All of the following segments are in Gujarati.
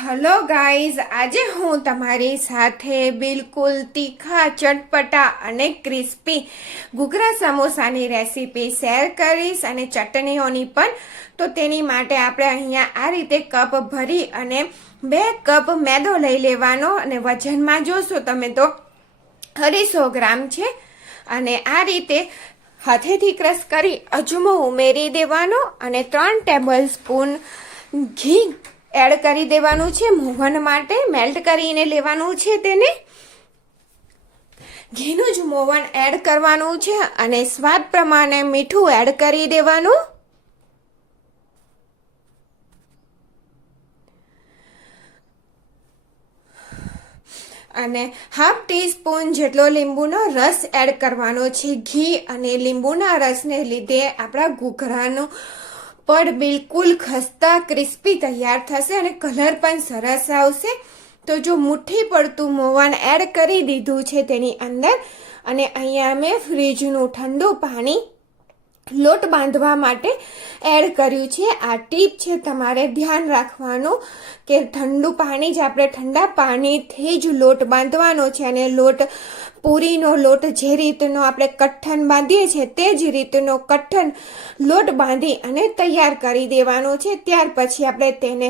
હલો ગાઈઝ, આજે હું તમારી સાથે બિલકુલ તીખા, ચટપટા અને ક્રિસ્પી ઘૂઘરા સમોસાની રેસીપી શેર કરીશ અને ચટણીઓની પણ. તો તેની માટે આપણે અહીંયા આ રીતે કપ ભરી અને 2 કપ મેદો લઈ લેવાનો અને વજનમાં જોશો તમે તો 250 ગ્રામ છે. અને આ રીતે હાથેથી ક્રશ કરી અજમો ઉમેરી દેવાનો અને 3 ટેબલ સ્પૂન ઘી એડ કરી દેવાનું છે. મોહન માટે મેલ્ટ કરીને લેવાનું છે. તેને ઘીનું જ મોહન એડ કરવાનું છે અને સ્વાદ પ્રમાણે મીઠું એડ કરી દેવાનું. અને હાફ ટીસ્પૂન જેટલો લીંબુનો રસ એડ કરવાનો છે. ઘી અને લીંબુના રસને લીધે આપણા ઘૂઘરાનું પણ બિલકુલ ખસ્તા ક્રિસ્પી તૈયાર થશે અને કલર પણ સરસ આવશે. તો જો મુઠ્ઠી પડતું મોવન એડ કરી દીધું છે તેની અંદર. અને અહીંયા મેં ફ્રીજનું ઠંડુ પાણી લોટ બાંધવા માટે એડ કર્યું છે. આ ટીપ છે, તમારે ધ્યાન રાખવાનું કે ઠંડુ પાણી જ આપણે ઠંડા પાણીથી જ લોટ બાંધવાનો છે. અને લોટ પૂરીનો લોટ જે રીતનો આપણે કઠ્ઠન બાંધીએ છીએ તે જ રીતનો કઠ્ઠન લોટ બાંધી અને તૈયાર કરી દેવાનો છે. ત્યાર પછી આપણે તેને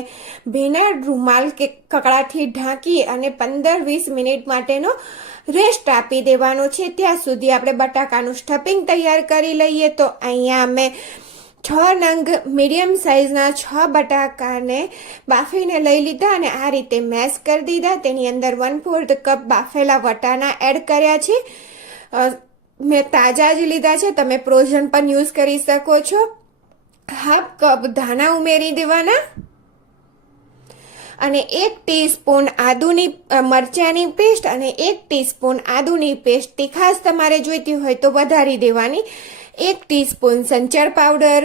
ભીના રૂમાલ કે કકડાથી ઢાંકી અને 15-20 મિનિટ માટેનો રેસ્ટ આપી દેવાનો છે. ત્યાં સુધી આપણે બટાકાનું સ્ટફિંગ તૈયાર કરી લઈએ. તો અહીંયા મેં 6 નંગ મીડિયમ સાઇઝના 6 બટાકાને બાફીને લઈ લીધા અને આ રીતે મેશ કરી દીધા. તેની અંદર 1/4 કપ બાફેલા વટાણા એડ કર્યા છે. મેં તાજા જ લીધા છે, તમે ફ્રોઝન પણ યુઝ કરી શકો છો. હાફ કપ ધાણા ઉમેરી દેવાના અને 1 ટીસ્પૂન આદુની મરચાંની પેસ્ટ અને 1 ટીસ્પૂન આદુની પેસ્ટ. તીખાશ તમારે જોઈતી હોય તો વધારી દેવાની. 1 ટીસ્પૂન સંચર પાવડર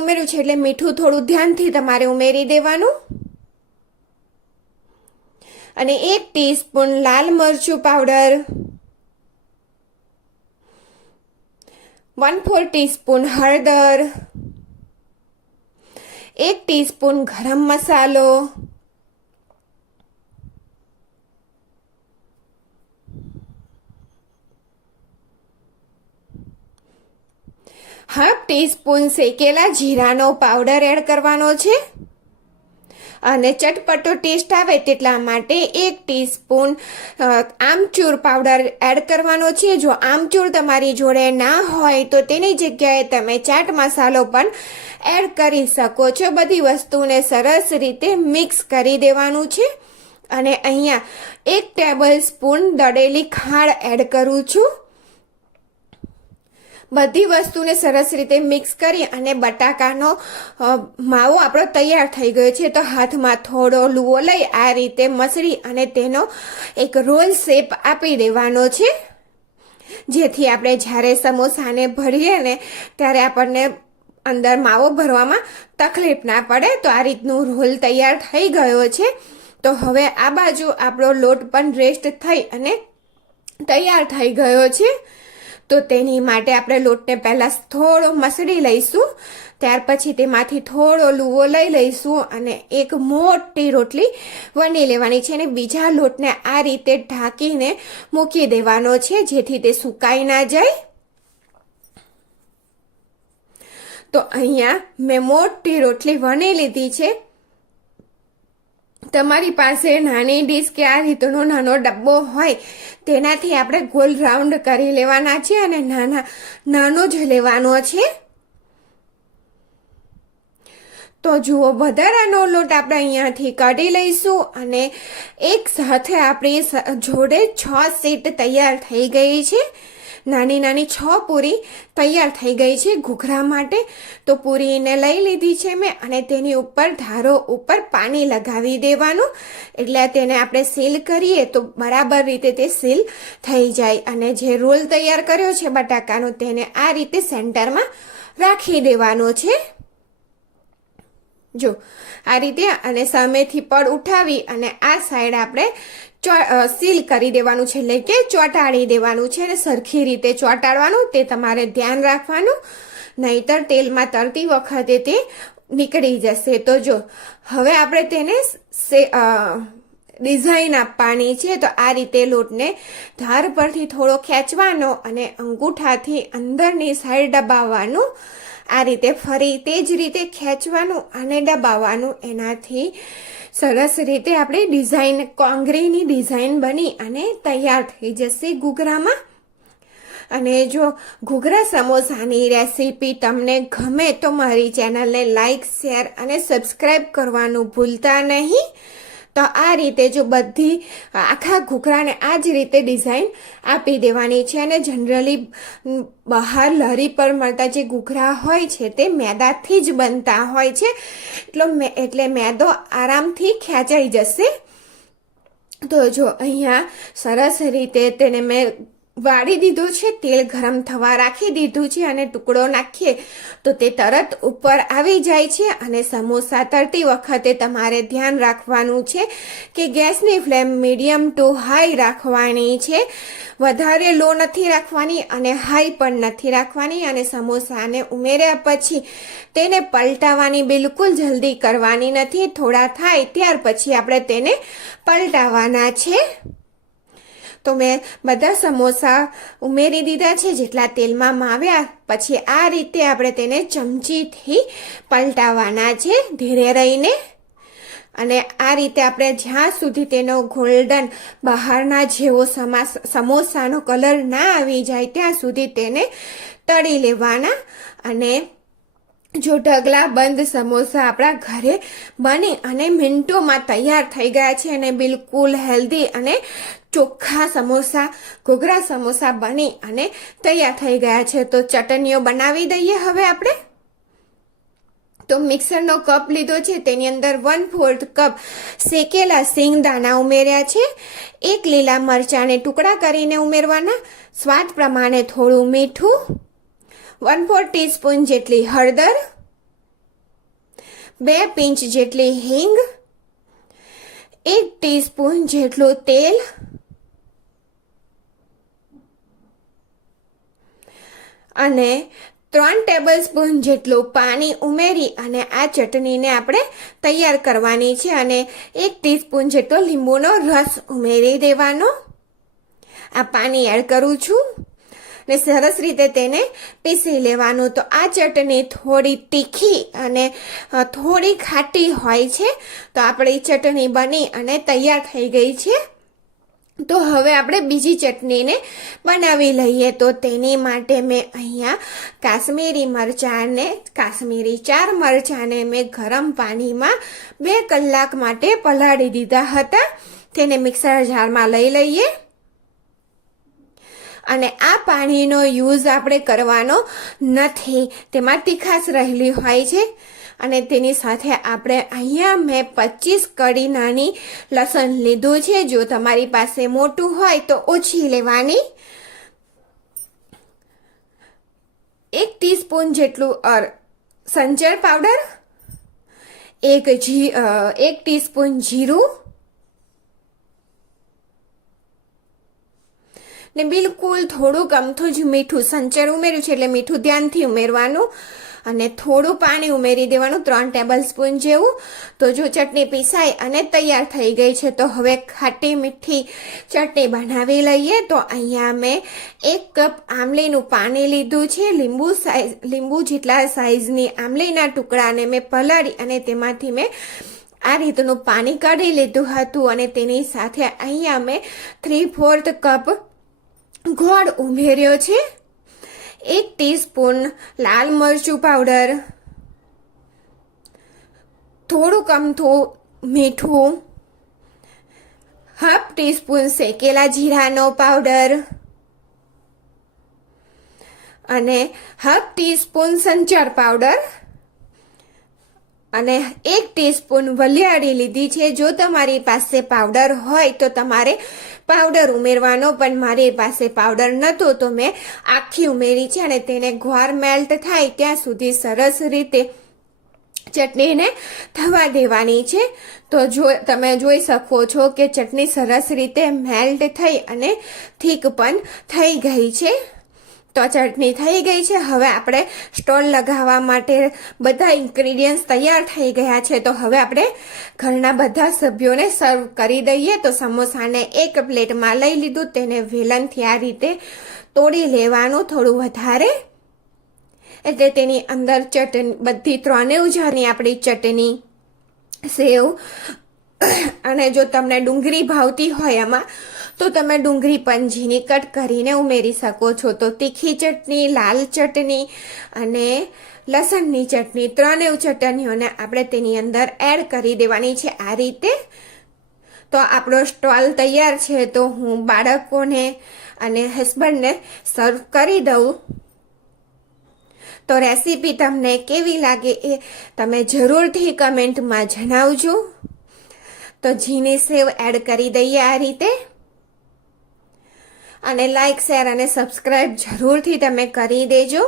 ઉમેર્યું છે એટલે મીઠું થોડું ધ્યાનથી તમારે ઉમેરી દેવાનું. અને 1 ટીસ્પૂન લાલ મરચું પાવડર, 1/4 ટીસ્પૂન હળદર, 1 ટીસ્પૂન ગરમ મસાલો, હાફ ટીસ્પૂન શેકેલા જીરાનો પાવડર એડ કરવાનો છે. અને ચટપટો ટેસ્ટ આવે તેટલા માટે 1 ટીસ્પૂન આમચૂર પાવડર એડ કરવાનો છે. જો આમચૂર તમારી જોડે ના હોય તો તેની જગ્યાએ તમે ચાટ મસાલો પણ એડ કરી શકો છો. બધી વસ્તુને સરસ રીતે મિક્સ કરી દેવાનું છે. અને અહીંયા 1 ટેબલ સ્પૂન દળેલી ખાંડ એડ કરું છું. બધી વસ્તુને સરસ રીતે મિક્સ કરી અને બટાકાનો માવો આપણો તૈયાર થઈ ગયો છે. તો હાથમાં થોડો લુવો લઈ આ રીતે મસળી અને તેનો એક રોલ શેપ આપી દેવાનો છે, જેથી આપણે જ્યારે સમોસાને ભરીએ ને ત્યારે આપણને અંદર માવો ભરવામાં તકલીફ ના પડે. તો આ રીતનું રોલ તૈયાર થઈ ગયો છે. તો હવે આ બાજુ આપણો લોટ પણ રેસ્ટ થઈ અને તૈયાર થઈ ગયો છે. તો તેની માટે આપણે લોટને પહેલાં થોડો મસળી લઈશું. ત્યાર પછી તેમાંથી થોડો લુવો લઈ લઈશું અને એક મોટી રોટલી વણી લેવાની છે. અને બીજા લોટને આ રીતે ઢાંકીને મૂકી દેવાનો છે, જેથી તે સુકાઈ ના જાય. તો અહીંયા મેં મોટી રોટલી વણી લીધી છે. તમારી પાસે નાની ડીશ કે આ રીતનો નાનો ડબ્બો હોય તેનાથી આપણે ગોલ રાઉન્ડ કરી લેવાના છે અને નાનો જ લેવાનો છે. તો જુઓ, વધારાનો લોટ આપણે અહીંયાથી કાઢી લઈશું અને એક સાથે આપણી જોડે 6 શીટ તૈયાર થઈ ગઈ છે. નાની નાની 6 પૂરી તૈયાર થઈ ગઈ છે ઘૂઘરા માટે. તો પૂરીને લઈ લીધી છે મેં અને તેની ઉપર ધારો ઉપર પાણી લગાવી દેવાનું, એટલે તેને આપણે સીલ કરીએ તો બરાબર રીતે તે સીલ થઈ જાય. અને જે રોલ તૈયાર કર્યો છે બટાકાનો તેને આ રીતે સેન્ટરમાં રાખી દેવાનો છે. જો આ રીતે. અને સામેથી પડ ઉઠાવી અને આ સાઈડ આપણે સીલ કરી દેવાનું છે, એટલે કે ચોંટાડી દેવાનું છે. અને સરખી રીતે ચોંટાડવાનું તે તમારે ધ્યાન રાખવાનું, નહીતર તેલમાં તળતી વખતે તે નીકળી જશે. તો જો હવે આપણે તેને ડિઝાઇન આપવાની છે. તો આ રીતે લોટને ધાર પરથી થોડો ખેંચવાનો અને અંગૂઠાથી અંદરની સાઈડ દબાવવાનું. આ રીતે ફરી તે જ રીતે ખેંચવાનું અને દબાવવાનું. એનાથી સરસ રીતે આપણે ડિઝાઇન કોંગરીની ડિઝાઇન બની અને તૈયાર થઈ જશે ઘૂઘરામાં. અને જો ઘૂઘરા સમોસાની રેસીપી તમને ગમે તો મારી ચેનલને લાઈક, શેર અને સબસ્ક્રાઈબ કરવાનું ભૂલતા નહીં. તો આ રીતે જો બધી આખા ઘૂઘરાને આ જ રીતે ડિઝાઇન આપી દેવાની છે. અને જનરલી બહાર લરી પર મળતા જે ઘૂઘરા હોય છે તે મેદાથી જ બનતા હોય છે, એટલે મેદો આરામથી ખેંચાઈ જશે. તો જો અહીંયા સરસ રીતે તેને મેં વાળી દીધું છે, તેલ ગરમ થવા રાખી દીધું છે અને ટુકડો નાખીએ તો તે તરત ઉપર આવી જાય છે. અને સમોસા તળતી વખતે તમારે ધ્યાન રાખવાનું છે કે ગેસની ફ્લેમ મીડિયમ ટુ હાઈ રાખવાની છે. વધારે લો નથી રાખવાની અને હાઈ પણ નથી રાખવાની. અને સમોસાને ઉમેર્યા પછી તેને પલટાવવાની બિલકુલ જલ્દી કરવાની નથી. થોડા થાય ત્યાર પછી આપણે તેને પલટાવવાના છે. તો મેં બધા સમોસા ઉમેરી દીધા છે જેટલા તેલમાં માવ્યા. પછી આ રીતે આપણે તેને ચમચીથી પલટાવવાના છે ધીરે રહીને. અને આ રીતે આપણે જ્યાં સુધી તેનો ગોલ્ડન બહારના જેવો સમોસાનો કલર ના આવી જાય ત્યાં સુધી તેને તળી લેવાના. અને જો ઢગલા બંધ સમોસા આપણા ઘરે બની અને મિનિટોમાં તૈયાર થઈ ગયા છે અને બિલકુલ હેલ્ધી અને ચોખ્ખા સમોસા, ઘૂઘરા સમોસા બની અને તૈયાર થઈ ગયા છે. તો ચટણીઓ બનાવી દઈએ હવે આપણે. તો મિક્સરનો કપ લીધો છે, તેની અંદર 1/4 કપ શેકેલા સિંગદાણા ઉમેર્યા છે. 1 લીલા મરચાંને ટુકડા કરીને ઉમેરવાના. સ્વાદ પ્રમાણે થોડું મીઠું, 1/4 ટીસ્પૂન જેટલી હળદર, 2 પિંચ જેટલી હિંગ, 1 ટીસ્પૂન જેટલું તેલ અને 3 ટેબલસ્પૂન જેટલું પાણી ઉમેરી અને આ ચટણીને આપણે તૈયાર કરવાની છે. અને 1 ટીસ્પૂન જેટલો લીંબુનો રસ ઉમેરી દેવાનો. આ પાણી એડ કરું છું ને સરસ રીતે તેને પીસી લેવાનું. તો આ ચટણી થોડી તીખી અને થોડી ખાટી હોય છે. તો આપણી ચટણી બની અને તૈયાર થઈ ગઈ છે. તો હવે આપણે બીજી ચટણીને બનાવી લઈએ. તો તેની માટે મેં અહીંયા કાશ્મીરી 4 મરચાંને મેં ગરમ પાણીમાં 2 કલાક માટે પલાળી દીધા હતા. તેને મિક્સર જારમાં લઈ લઈએ. અને આ પાણીનો યુઝ આપણે કરવાનો નથી, તેમાં તીખાશ રહેલી હોય છે. અને તેની સાથે આપણે અહીંયા મેં 25 કળી નાની લસણ લીધું છે. જો તમારી પાસે મોટું હોય તો ઓછી લેવાની. 1 ટીસ્પૂન જેટલું સંચર પાવડર, 1 ટીસ્પૂન જીરું ને બિલકુલ થોડુંક અમથું જ મીઠું. સંચર ઉમેર્યું છે એટલે મીઠું ધ્યાનથી ઉમેરવાનું. અને થોડું પાણી ઉમેરી દેવાનું, 3 ટેબલસ્પૂન જેવું. તો જો ચટણી પીસાઈ અને તૈયાર થઈ ગઈ છે. તો હવે ખાટી મીઠી ચટણી બનાવી લઈએ. તો અહીંયા મેં 1 કપ આમલીનું પાણી લીધું છે. લીંબુ જેટલા સાઈઝની આમલીના ટુકડાને મેં પલાળી અને તેમાંથી મેં આ રીતનું પાણી કાઢી લીધું હતું. અને તેની સાથે અહીંયા મેં 3/4 કપ ગોળ ઉમેર્યો છે. 1 ટીસ્પૂન લાલ મરચું પાવડર, થોડુંક અમથું મીઠું, 1/2 ટીસ્પૂન શેકેલા જીરાનો પાવડર અને 1/2 ટીસ્પૂન સંચર પાવડર અને 1 ટીસ્પૂન વલિયાળી લીધી છે. જો તમારી પાસે પાવડર હોય તો તમારે પાવડર ઉમેરવાનો, પણ મારી પાસે પાવડર નહોતો તો મેં આખી ઉમેરી છે. અને તેને ગોળ મેલ્ટ થાય ત્યાં સુધી સરસ રીતે ચટણીને થવા દેવાની છે. તો તમે જોઈ શકો છો કે ચટણી સરસ રીતે મેલ્ટ થઈ અને થીક પણ થઈ ગઈ છે. તો ચટણી થઈ ગઈ છે. હવે આપણે સ્ટોલ લગાવવા માટે બધા ઇન્ગ્રીડિયન્ટ્સ તૈયાર થઈ ગયા છે. તો હવે આપણે ઘરના બધા સભ્યોને સર્વ કરી દઈએ. તો સમોસાને એક પ્લેટમાં લઈ લીધું, તેને વેલણથી આ રીતે તોડી લેવાનું થોડું વધારે, એટલે તેની અંદર ચટણી બધી ત્રણેય જાતની આપણી ચટણી, સેવ અને જો તમને ડુંગળી ભાવતી હોય એમાં તો તમે ડુંગળી પણ ઝીણી કટ કરીને ઉમેરી શકો છો. તો તીખી ચટણી, લાલ ચટણી અને લસણની ચટણી, ત્રણેય ચટણીઓને આપણે તેની અંદર એડ કરી દેવાની છે આ રીતે. તો આપણો સ્ટોલ તૈયાર છે. તો હું બાળકોને અને હસબન્ડને સર્વ કરી દઉં. તો રેસીપી તમને કેવી લાગે એ તમે જરૂરથી કમેન્ટમાં જણાવજો. તો ઝીણી સેવ એડ કરી દઈએ આ રીતે, અને લાઈક, શેર અને સબસ્ક્રાઈબ જરૂરથી તમે કરી દેજો.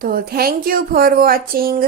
તો થેન્ક યુ ફોર વોચિંગ.